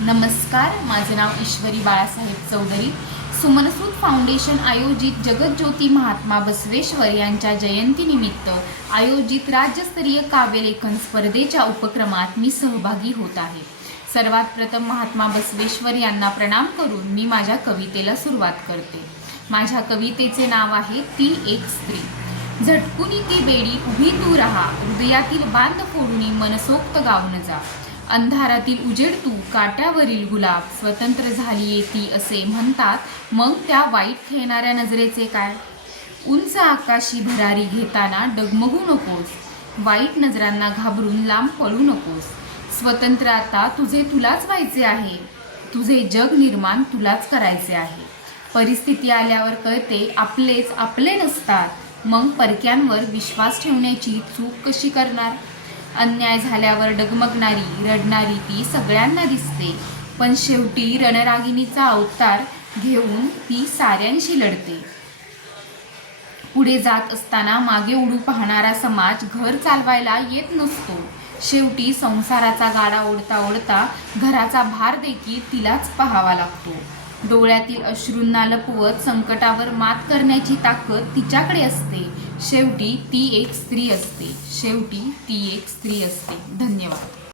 नमस्कार माझं नाव ईश्वरी बाळासाहेब चौधरी. सुमनसूत फाउंडेशन आयोजित जगज्योती महात्मा बसवेश्वर यांच्या जयंतीनिमित्त आयोजित राज्यस्तरीय काव्यलेखन स्पर्धेच्या उपक्रमात मी सहभागी होत आहे. सर्वात प्रथम महात्मा बसवेश्वर यांना प्रणाम करून मी माझ्या कवितेला सुरुवात करते. माझ्या कवितेचे नाव आहे ती एक स्त्री. झटकुनी ती बेडी उभी तू रहा. हृदयातील बांध फोडून मनसोक्त गाऊन जा. अंधारातील उजेड तू काट्यावरील गुलाब स्वतंत्र झालीये ती असे म्हणतात. मग त्या वाईट खेळणाऱ्या नजरेचे काय? उंच आकाशी भरारी घेताना डगमगू नकोस. वाईट नजरांना घाबरून लांब पळू नकोस. स्वतंत्र आता तुझे तुलाच व्हायचे आहे. तुझे जग निर्माण तुलाच करायचे आहे. परिस्थिती आल्यावर कळते आपलेच आपले नसतात. मग परक्यांवर विश्वास ठेवण्याची चूक कशी करणार? अन्याय झाल्यावर डगमगणारी रडणारी ती सगळ्यांना दिसते. पण शेवटी रणरागिणीचा अवतार घेऊन ती साऱ्यांशी लढते. पुढे जात असताना मागे उडू पाहणारा समाज घर चालवायला येत नसतो. शेवटी संसाराचा गाडा ओढता ओढता घराचा भार देखील तिलाच पाहावा लागतो. डोळ्यातील अश्रूंना लपवत संकटावर मात करण्याची ताकद तिच्याकडे असते. शेवटी ती एक स्त्री असते. शेवटी ती एक स्त्री असते. धन्यवाद.